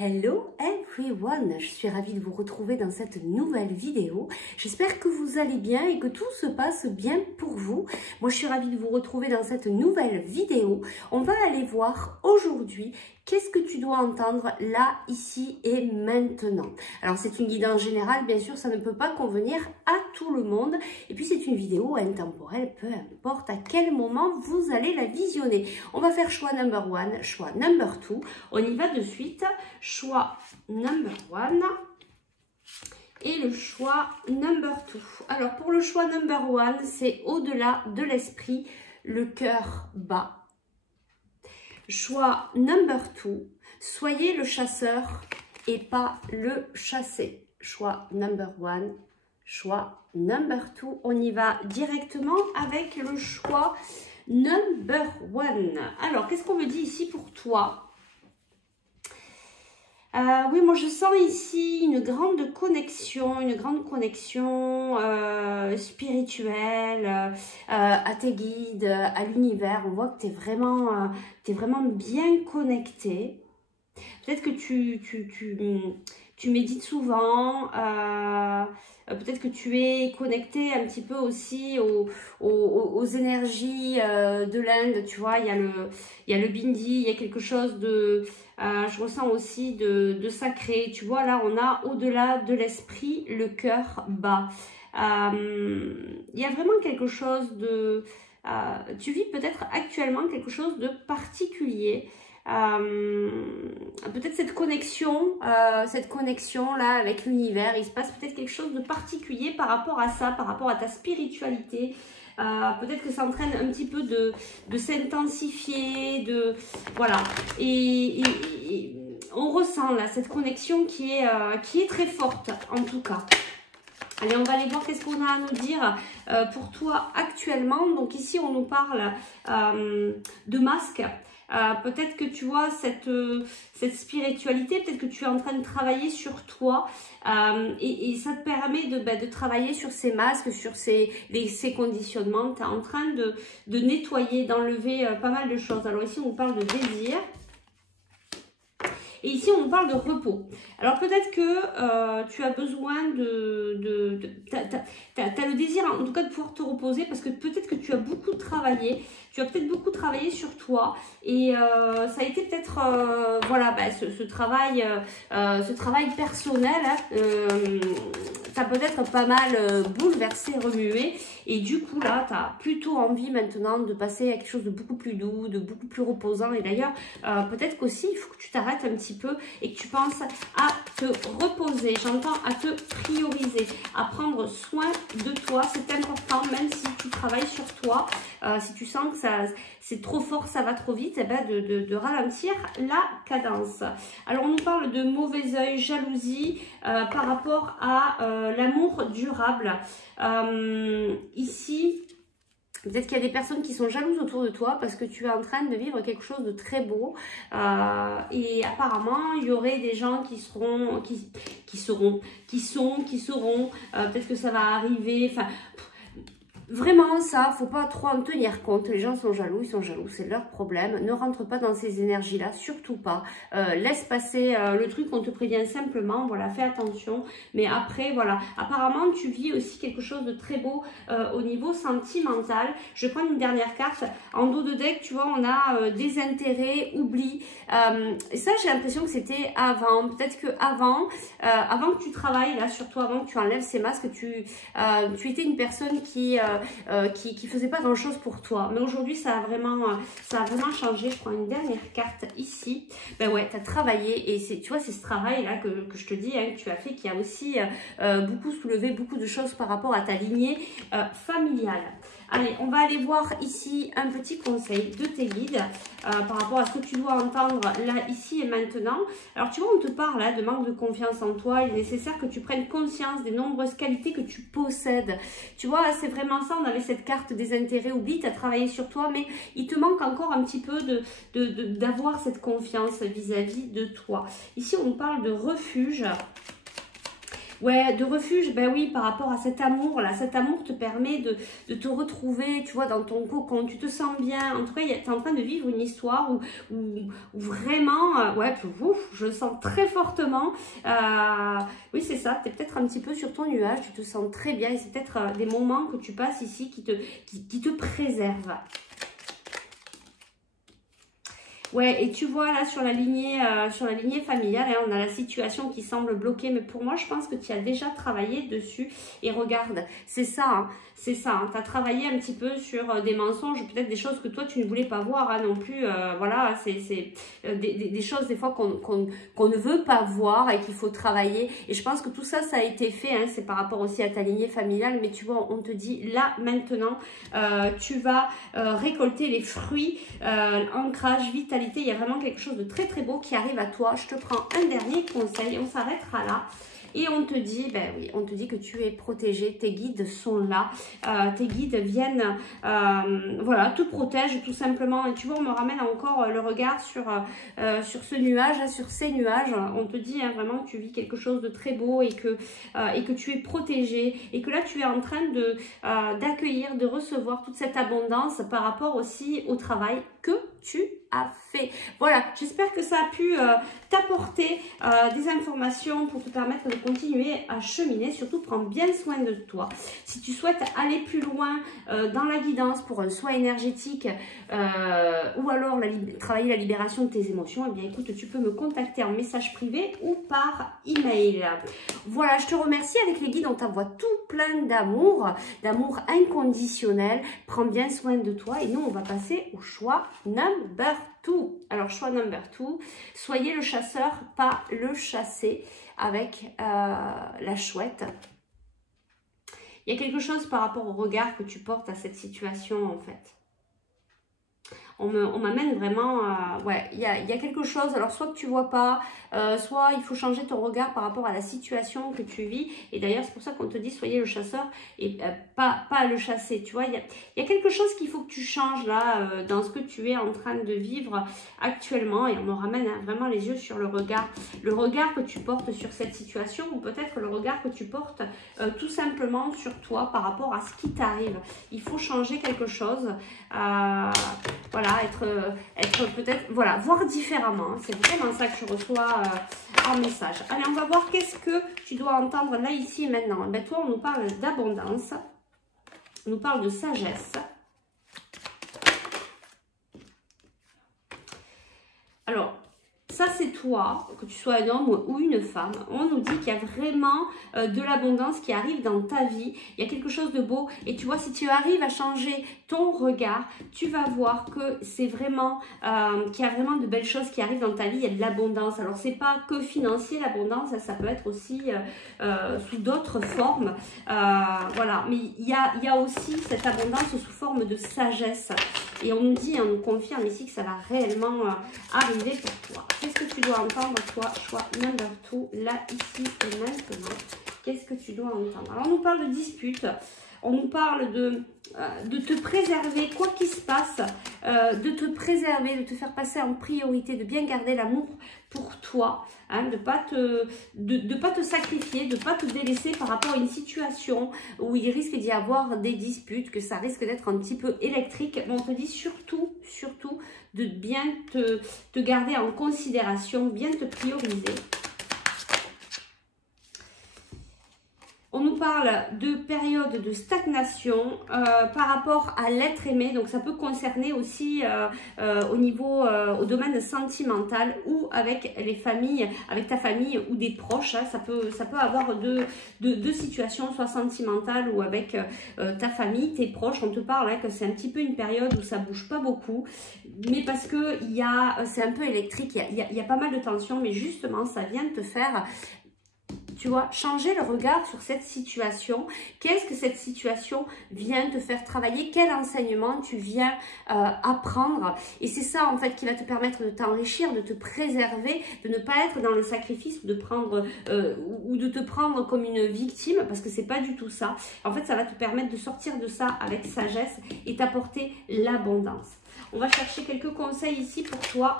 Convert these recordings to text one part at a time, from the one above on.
Hello everyone, je suis ravie de vous retrouver dans cette nouvelle vidéo. J'espère que vous allez bien et que tout se passe bien pour vous. Moi, je suis ravie de vous retrouver dans cette nouvelle vidéo. On va aller voir aujourd'hui qu'est-ce que tu dois entendre là, ici et maintenant. Alors, c'est une guidance générale, bien sûr, ça ne peut pas convenir à tout le monde. Et puis, c'est une vidéo intemporelle, peu importe à quel moment vous allez la visionner. On va faire choix number one, choix number two. On y va de suite. Choix number one et le choix number two. Alors, pour le choix number one, c'est au-delà de l'esprit, le cœur bat. Choix number two, soyez le chasseur et pas le chassé. Choix number one, choix number two. On y va directement avec le choix number one. Alors, qu'est-ce qu'on me dit ici pour toi ? Oui, moi je sens ici une grande connexion spirituelle à tes guides, à l'univers. On voit que tu es vraiment bien connecté. Peut-être que tu médites souvent, peut-être que tu es connecté un petit peu aussi aux énergies de l'Inde, tu vois, il y a le bindi, il y a quelque chose de, je ressens aussi de sacré, tu vois, là on a au-delà de l'esprit, le cœur bat. Il y a vraiment quelque chose de, tu vis peut-être actuellement quelque chose de particulier. Peut-être cette connexion là avec l'univers, il se passe peut-être quelque chose de particulier par rapport à ça, par rapport à ta spiritualité. Peut-être que ça entraîne un petit peu de s'intensifier, voilà. Et on ressent là cette connexion qui est très forte en tout cas. Allez, on va aller voir qu'est-ce qu'on a à nous dire pour toi actuellement. Donc ici, on nous parle de masque. Peut-être que tu vois cette spiritualité, peut-être que tu es en train de travailler sur toi et ça te permet de travailler sur ces masques, sur ces conditionnements. Tu es en train de nettoyer, d'enlever pas mal de choses. Alors ici, on parle de désir. Et ici, on parle de repos. Alors, peut-être que tu as besoin t'as le désir, en tout cas, de pouvoir te reposer parce que peut-être que tu as beaucoup travaillé. Tu as peut-être beaucoup travaillé sur toi. Et ça a été peut-être, voilà, ce travail personnel. Tu as peut-être pas mal bouleversé, remué. Et du coup, là, tu as plutôt envie maintenant de passer à quelque chose de beaucoup plus doux, de beaucoup plus reposant. Et d'ailleurs, peut-être qu'aussi, il faut que tu t'arrêtes un petit peu et que tu penses à te reposer. J'entends à te prioriser, à prendre soin de toi. C'est important, même si tu travailles sur toi. Si tu sens que c'est trop fort, ça va trop vite, eh ben de ralentir la cadence. Alors, on nous parle de mauvais œil, jalousie par rapport à l'amour durable. Ici, peut-être qu'il y a des personnes qui sont jalouses autour de toi parce que tu es en train de vivre quelque chose de très beau et apparemment il y aurait des gens qui seront, peut-être que ça va arriver, enfin vraiment ça, faut pas trop en tenir compte. Les gens sont jaloux, c'est leur problème. Ne rentre pas dans ces énergies-là, surtout pas. Laisse passer le truc, on te prévient simplement, voilà, fais attention. Mais après, voilà, apparemment tu vis aussi quelque chose de très beau au niveau sentimental. Je vais prendre une dernière carte. En dos de deck, tu vois, on a désintérêt, oubli. Et ça, j'ai l'impression que c'était avant. Peut-être que avant que tu travailles là sur toi, avant que tu enlèves ces masques, tu étais une personne qui faisait pas grand chose pour toi, mais aujourd'hui ça a vraiment changé. Je prends une dernière carte ici. Ben ouais, tu as travaillé et tu vois, c'est ce travail là que je te dis, hein, que tu as fait, qui a aussi beaucoup soulevé beaucoup de choses par rapport à ta lignée familiale. Allez, on va aller voir ici un petit conseil de tes guides par rapport à ce que tu dois entendre là, ici et maintenant. Alors, tu vois, on te parle là de manque de confiance en toi. Il est nécessaire que tu prennes conscience des nombreuses qualités que tu possèdes. Tu vois, c'est vraiment ça. On avait cette carte des intérêts, oublie, tu as travaillé sur toi, mais il te manque encore un petit peu d'avoir cette confiance vis-à-vis de toi. Ici, on parle de refuge. Ouais, de refuge, ben oui, par rapport à cet amour là, cet amour te permet de te retrouver, tu vois, dans ton cocon, tu te sens bien, en tout cas, tu es en train de vivre une histoire où vraiment, ouais, ouf, je le sens très fortement, oui, c'est ça, tu es peut-être un petit peu sur ton nuage, tu te sens très bien, et c'est peut-être des moments que tu passes ici qui te préservent. Ouais, et tu vois là sur la lignée familiale, hein, on a la situation qui semble bloquée, mais pour moi, je pense que tu as déjà travaillé dessus. Et regarde, c'est ça, hein, c'est ça. Hein, tu as travaillé un petit peu sur des mensonges, peut-être des choses que toi, tu ne voulais pas voir hein, non plus. Voilà, c'est des choses des fois qu'on ne veut pas voir et qu'il faut travailler. Et je pense que tout ça, ça a été fait. Hein, c'est par rapport aussi à ta lignée familiale. Mais tu vois, on te dit là, maintenant, tu vas récolter les fruits, ancrage, vitalité. Il y a vraiment quelque chose de très très beau qui arrive à toi. Je te prends un dernier conseil, on s'arrêtera là. Et on te dit, ben oui, on te dit que tu es protégé, tes guides sont là, tes guides viennent, voilà, te protègent tout simplement. Et tu vois, on me ramène encore le regard sur ce nuage, sur ces nuages. On te dit hein, vraiment que tu vis quelque chose de très beau et que tu es protégé et que là, tu es en train d'accueillir, de recevoir toute cette abondance par rapport aussi au travail que tu as fait. Voilà, j'espère que ça a pu t'apporter des informations pour te permettre de continuer à cheminer. Surtout, prends bien soin de toi. Si tu souhaites aller plus loin dans la guidance pour un soin énergétique ou alors travailler la libération de tes émotions, eh bien écoute, tu peux me contacter en message privé ou par email. Voilà, je te remercie. Avec les guides, on t'envoie tout plein d'amour inconditionnel. Prends bien soin de toi et nous, on va passer au choix number 2. Alors, choix number 2, soyez le chasseur, pas le chassé, avec la chouette. Il y a quelque chose par rapport au regard que tu portes à cette situation, en fait. On m'amène vraiment, ouais, il y a quelque chose, alors soit que tu vois pas, soit il faut changer ton regard par rapport à la situation que tu vis, et d'ailleurs c'est pour ça qu'on te dit soyez le chasseur et pas le chasser, tu vois, il y a quelque chose qu'il faut que tu changes là, dans ce que tu es en train de vivre actuellement, et on me ramène hein, vraiment les yeux sur le regard que tu portes sur cette situation, ou peut-être le regard que tu portes tout simplement sur toi par rapport à ce qui t'arrive. Il faut changer quelque chose, voilà, être peut-être, voilà, voir différemment. C'est vraiment ça que je reçois en message. Allez, on va voir qu'est-ce que tu dois entendre là, ici et maintenant. Ben, toi, on nous parle d'abondance, on nous parle de sagesse. Alors, ça c'est toi, que tu sois un homme ou une femme, on nous dit qu'il y a vraiment de l'abondance qui arrive dans ta vie, il y a quelque chose de beau, et tu vois, si tu arrives à changer ton regard, tu vas voir que c'est vraiment, qu'il y a vraiment de belles choses qui arrivent dans ta vie, il y a de l'abondance. Alors c'est pas que financier l'abondance, ça peut être aussi sous d'autres formes, voilà, mais il y a aussi cette abondance sous forme de sagesse, et on nous dit, on nous confirme ici que ça va réellement arriver pour toi. Qu'est-ce que tu dois entendre, toi, choix number 2, là, ici et maintenant? Qu'est-ce que tu dois entendre? Alors, on nous parle de dispute, on nous parle de te préserver, quoi qu'il se passe, de te préserver, de te faire passer en priorité, de bien garder l'amour pour toi, hein, de pas te sacrifier, de ne pas te délaisser par rapport à une situation où il risque d'y avoir des disputes, que ça risque d'être un petit peu électrique. Mais on te dit surtout de bien te garder en considération, bien te prioriser. On nous parle de période de stagnation par rapport à l'être aimé. Donc, ça peut concerner aussi au domaine sentimental ou avec les familles, avec ta famille ou des proches. Hein. Ça peut avoir deux situations, soit sentimentales ou avec ta famille, tes proches. On te parle hein, que c'est un petit peu une période où ça bouge pas beaucoup. Mais parce que c'est un peu électrique, il y a pas mal de tensions. Mais justement, ça vient de te faire... Tu vois, changer le regard sur cette situation. Qu'est-ce que cette situation vient te faire travailler? Quel enseignement tu viens apprendre? Et c'est ça, en fait, qui va te permettre de t'enrichir, de te préserver, de ne pas être dans le sacrifice ou de te prendre comme une victime, parce que c'est pas du tout ça. En fait, ça va te permettre de sortir de ça avec sagesse et t'apporter l'abondance. On va chercher quelques conseils ici pour toi.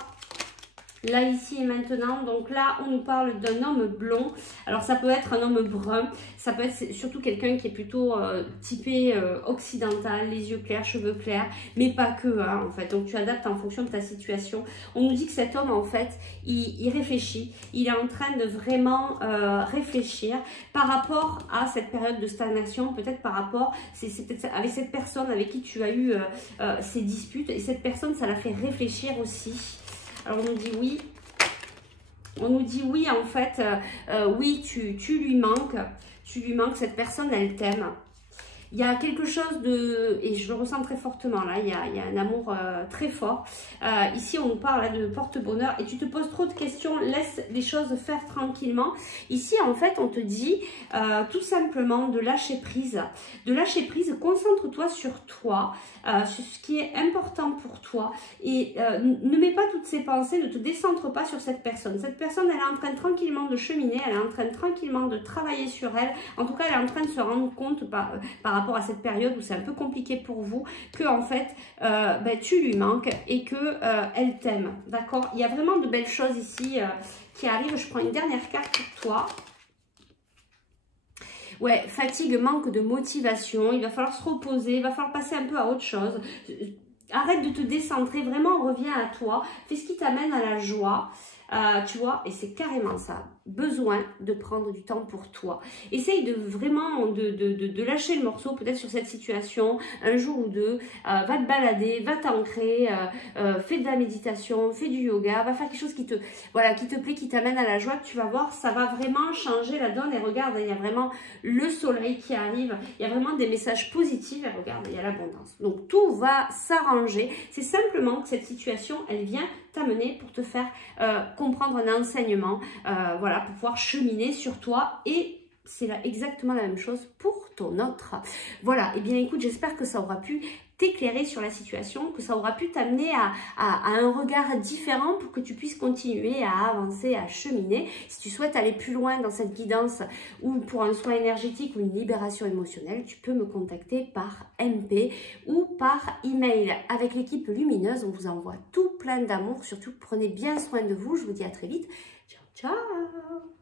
là, ici et maintenant. Donc là, on nous parle d'un homme blond. Alors, ça peut être un homme brun. Ça peut être surtout quelqu'un qui est plutôt typé occidental, les yeux clairs, cheveux clairs, mais pas que, hein, en fait. Donc, tu adaptes en fonction de ta situation. On nous dit que cet homme, en fait, il réfléchit. Il est en train de vraiment réfléchir par rapport à cette période de stagnation, peut-être par rapport, c'est peut-être avec cette personne avec qui tu as eu ces disputes. Et cette personne, ça l'a fait réfléchir aussi. Alors, on nous dit oui. On nous dit oui, en fait, oui, tu lui manques. Tu lui manques, cette personne, elle t'aime. Il y a quelque chose de, et je le ressens très fortement là, il y a un amour très fort. Ici, on nous parle là, de porte-bonheur et tu te poses trop de questions, laisse les choses faire tranquillement. Ici, en fait, on te dit tout simplement de lâcher prise. De lâcher prise, concentre-toi sur toi, sur ce qui est important pour toi et ne mets pas toutes ces pensées, ne te décentre pas sur cette personne. Cette personne, elle est en train tranquillement de cheminer, elle est en train tranquillement de travailler sur elle. En tout cas, elle est en train de se rendre compte par rapport à cette période où c'est un peu compliqué pour vous, que en fait tu lui manques et que elle t'aime, d'accord? Il y a vraiment de belles choses ici qui arrivent. Je prends une dernière carte pour toi. Ouais, fatigue, manque de motivation, il va falloir se reposer, il va falloir passer un peu à autre chose. Arrête de te décentrer, vraiment reviens à toi, fais ce qui t'amène à la joie. Tu vois, et c'est carrément ça, besoin de prendre du temps pour toi. Essaye de vraiment de lâcher le morceau peut-être sur cette situation, un jour ou deux, va te balader, va t'ancrer, fais de la méditation, fais du yoga, va faire quelque chose qui te plaît, qui t'amène à la joie, tu vas voir, ça va vraiment changer la donne. Et regarde, il y a vraiment le soleil qui arrive, il y a vraiment des messages positifs, et regarde, il y a l'abondance. Donc tout va s'arranger, c'est simplement que cette situation, elle vient t'amener pour te faire comprendre un enseignement, voilà, pour pouvoir cheminer sur toi, et c'est là exactement la même chose pour ton autre. Voilà, et bien écoute, j'espère que ça aura pu t'éclairer sur la situation, que ça aura pu t'amener à un regard différent pour que tu puisses continuer à avancer, à cheminer. Si tu souhaites aller plus loin dans cette guidance ou pour un soin énergétique ou une libération émotionnelle, tu peux me contacter par MP ou par email. Avec l'équipe lumineuse, on vous envoie tout plein d'amour. Surtout, prenez bien soin de vous. Je vous dis à très vite. Ciao, ciao!